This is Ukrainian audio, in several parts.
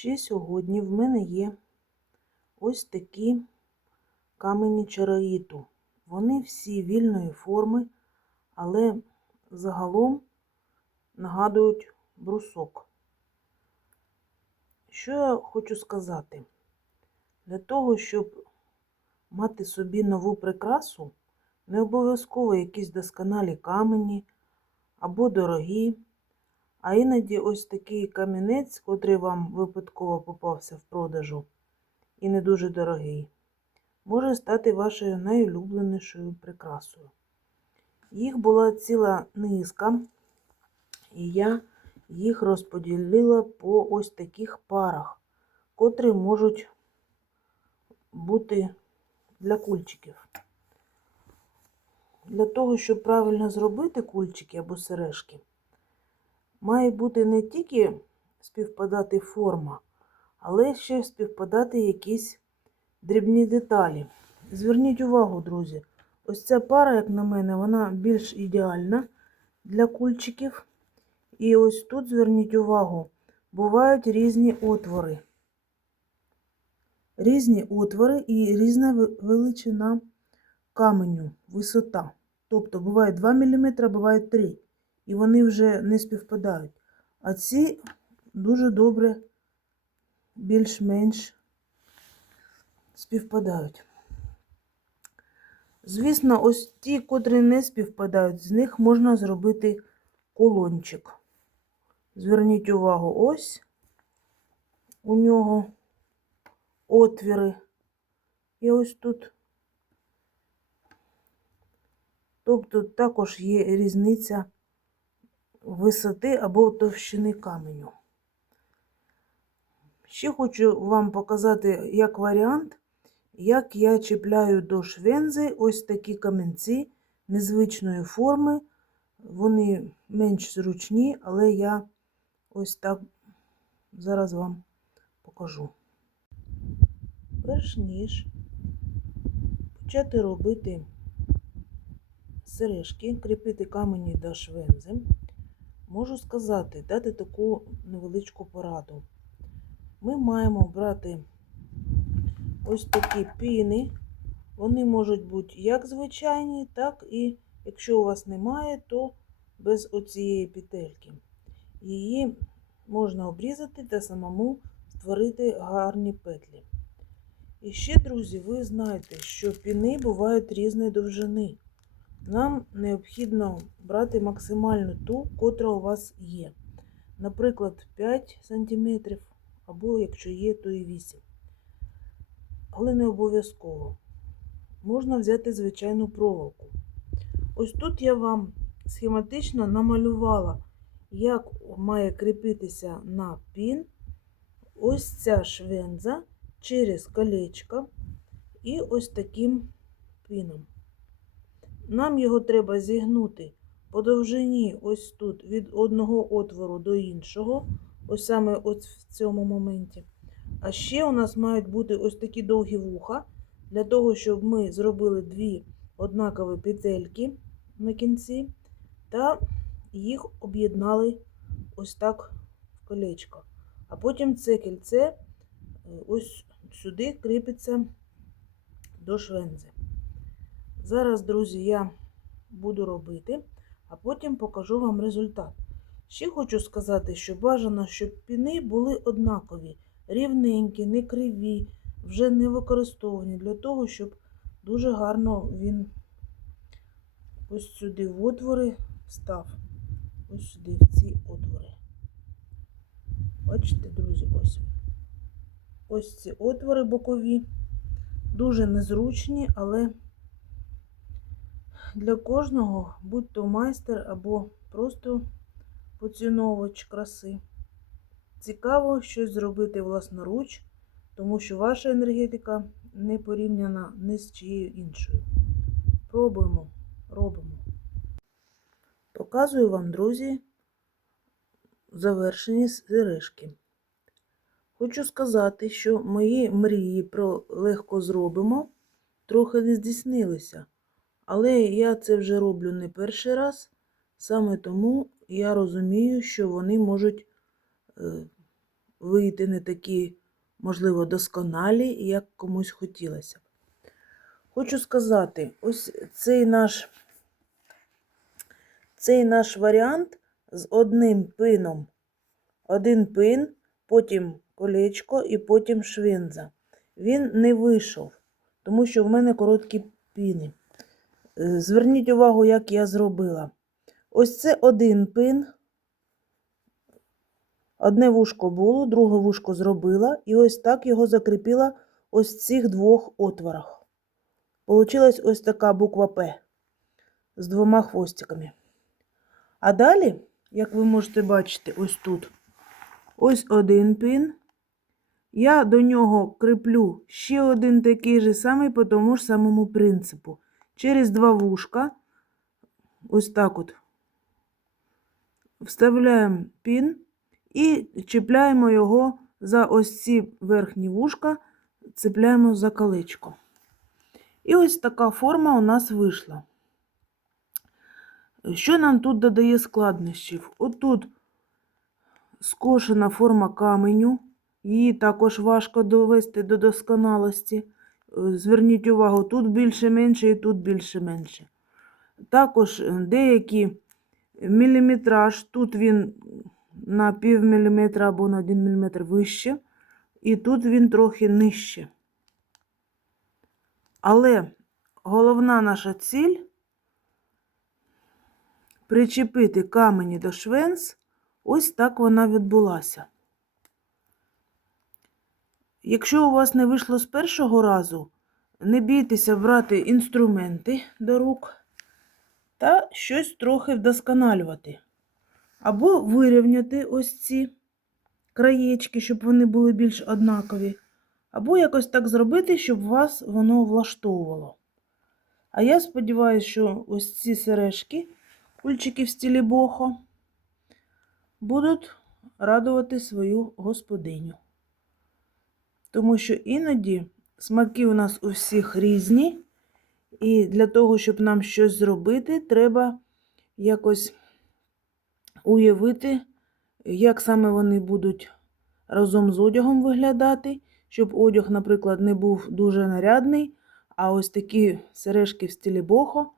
Ще сьогодні в мене є ось такі камені чароїту. Вони всі вільної форми, але загалом нагадують брусок. Що я хочу сказати? Для того, щоб мати собі нову прикрасу, не обов'язково якісь досконалі камені або дорогі. А іноді ось такий камінець, котрий вам випадково попався в продажу, і не дуже дорогий, може стати вашою найулюбленішою прикрасою. Їх була ціла низка, і я їх розподілила по ось таких парах, котрі можуть бути для кульчиків. Для того, щоб правильно зробити кульчики або сережки, має бути не тільки співпадати форма, але ще співпадати якісь дрібні деталі. Зверніть увагу, друзі, ось ця пара, як на мене, вона більш ідеальна для кульчиків. І ось тут зверніть увагу, бувають різні отвори. Різні отвори і різна величина каменю, висота. Тобто буває 2 мм, буває 3 і вони вже не співпадають. А ці дуже добре, більш-менш співпадають. Звісно, ось ті, котрі не співпадають, з них можна зробити колончик. Зверніть увагу, ось у нього отвіри. І ось тут. Тобто також є різниця висоти або товщини каменю. Ще хочу вам показати, як варіант, як я чіпляю до швензи ось такі камінці незвичної форми. Вони менш зручні, але я ось так зараз вам покажу. Перш ніж почати робити сережки, кріпити камені до швензи, можу сказати, дати таку невеличку пораду. Ми маємо брати ось такі піни. Вони можуть бути як звичайні, так і, якщо у вас немає, то без оцієї петельки. Її можна обрізати та самому створити гарні петлі. І ще, друзі, ви знаєте, що піни бувають різної довжини. Нам необхідно брати максимально ту, котра у вас є. Наприклад, 5 см, або якщо є, то і 8 Але не обов'язково. Можна взяти звичайну проволоку. Ось тут я вам схематично намалювала, як має кріпитися на пін ось ця швенза через колечко і ось таким піном. Нам його треба зігнути по довжині ось тут від одного отвору до іншого, ось саме ось в цьому моменті. А ще у нас мають бути ось такі довгі вуха, для того, щоб ми зробили дві однакові петельки на кінці, та їх об'єднали ось так в колечко. А потім це кільце ось сюди кріпиться до швензи. Зараз, друзі, я буду робити, а потім покажу вам результат. Ще хочу сказати, що бажано, щоб піни були однакові, рівненькі, не криві, вже не використовані, для того, щоб дуже гарно він ось сюди в отвори став. Ось сюди, в ці отвори. Бачите, друзі, ось. Ось ці отвори бокові. Дуже незручні, але для кожного, будь то майстер або просто поціновувач краси. Цікаво щось зробити власноруч, тому що ваша енергетика не порівняна ні з чиєю іншою. Пробуємо, робимо. Показую вам, друзі, завершені сережки. Хочу сказати, що мої мрії про легко зробимо трохи не здійснилися. Але я це вже роблю не перший раз, саме тому я розумію, що вони можуть е, вийти не такі, можливо, досконалі, як комусь хотілося. Хочу сказати, ось цей наш, цей наш варіант з одним пином. Один пин, потім колечко і потім швинза. Він не вийшов, тому що в мене короткі піни. Зверніть увагу, як я зробила. Ось це один пин. Одне вушко було, друге вушко зробила, і ось так його закріпила ось в цих двох отворах. Получилась ось така буква П з двома хвостиками. А далі, як ви можете бачити, ось тут ось один пин. Я до нього кріплю ще один такий же самий по тому ж самому принципу. Через два вушка, ось так от, вставляємо пін і чіпляємо його за ось ці верхні вушка, цепляємо за колечко. І ось така форма у нас вийшла. Що нам тут додає складнощів? Отут скошена форма каменю, її також важко довести до досконалості. Зверніть увагу, тут більше-менше і тут більше-менше. Також е, деякі міліметраж, тут він на пів міліметра або на один міліметр вище, і тут він трохи нижче. Але головна наша ціль причепити камені до швенц, ось так вона відбулася. Якщо у вас не вийшло з першого разу, не бійтеся брати інструменти до рук та щось трохи вдосконалювати. Або вирівняти ось ці краєчки, щоб вони були більш однакові. Або якось так зробити, щоб вас воно влаштовувало. А я сподіваюся, що ось ці сережки, кульчики в стілі бохо, будуть радувати свою господиню. Тому що іноді смаки у нас у всіх різні, і для того, щоб нам щось зробити, треба якось уявити, як саме вони будуть разом з одягом виглядати, щоб одяг, наприклад, не був дуже нарядний, а ось такі сережки в стилі бохо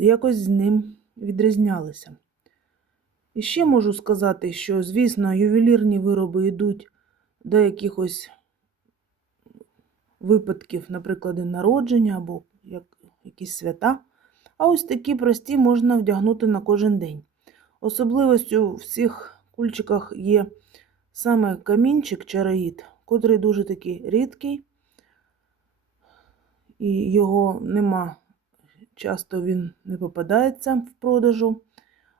якось з ним відрізнялися. І ще можу сказати, що, звісно, ювелірні вироби йдуть до якихось випадків, наприклад, народження або якісь свята. А ось такі прості можна вдягнути на кожен день. Особливостю в цих кульчиках є саме камінчик чароїд, котрий дуже такий рідкий, і його нема. Часто він не попадається в продажу.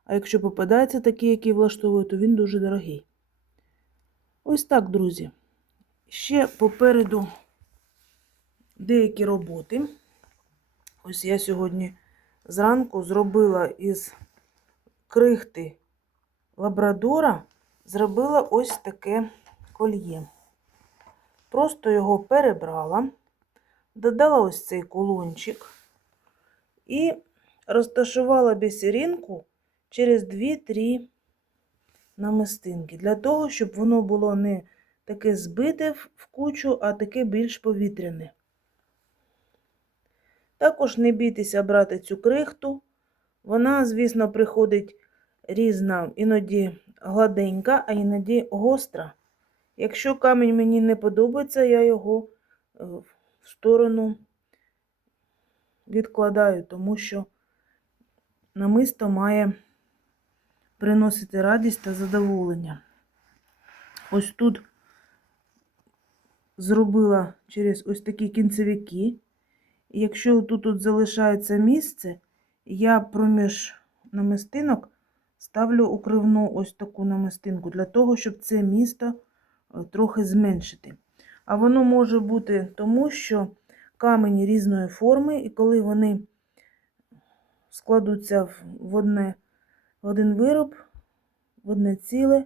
А якщо попадається такий, який влаштовує, то він дуже дорогий. Ось так, друзі. Ще попереду деякі роботи. Ось я сьогодні зранку зробила із крихти лабрадора, зробила ось таке кольє. Просто його перебрала, додала ось цей кулончик і розташувала бісеринку через 2-3 намистинки, для того, щоб воно було не таке збите в кучу, а таке більш повітряне. Також не бійтеся брати цю крихту. Вона, звісно, приходить різна, іноді гладенька, а іноді гостра. Якщо камінь мені не подобається, я його е, в сторону відкладаю, тому що намисто має приносити радість та задоволення. Ось тут зробила через ось такі кінцевики. І якщо тут, тут залишається місце, я проміж намистинок ставлю укривну ось таку намистинку, для того, щоб це місто е, трохи зменшити. А воно може бути тому, що камені різної форми, і коли вони складуться в- одне, один вироб, в одне ціле,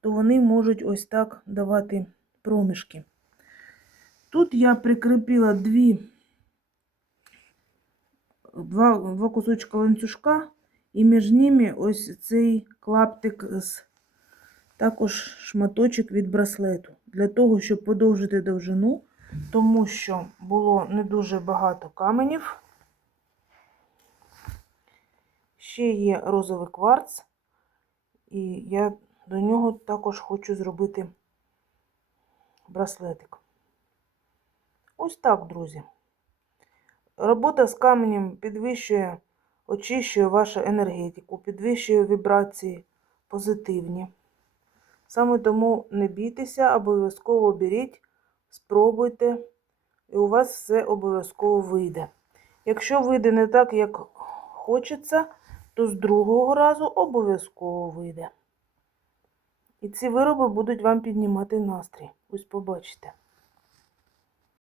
то вони можуть ось так давати проміжки. Тут я прикріпила дві, два, два кусочка ланцюжка, і між ними ось цей клаптик з також шматочок від браслету для того, щоб подовжити довжину, тому що було не дуже багато каменів. Ще є розовий кварц, і я до нього також хочу зробити браслетик. Ось так, друзі. Робота з каменем підвищує, очищує вашу енергетику, підвищує вібрації позитивні. Саме тому не бійтеся, обов'язково беріть, спробуйте, і у вас все обов'язково вийде. Якщо вийде не так, як хочеться, то з другого разу обов'язково вийде. І ці вироби будуть вам піднімати настрій. Ось побачите.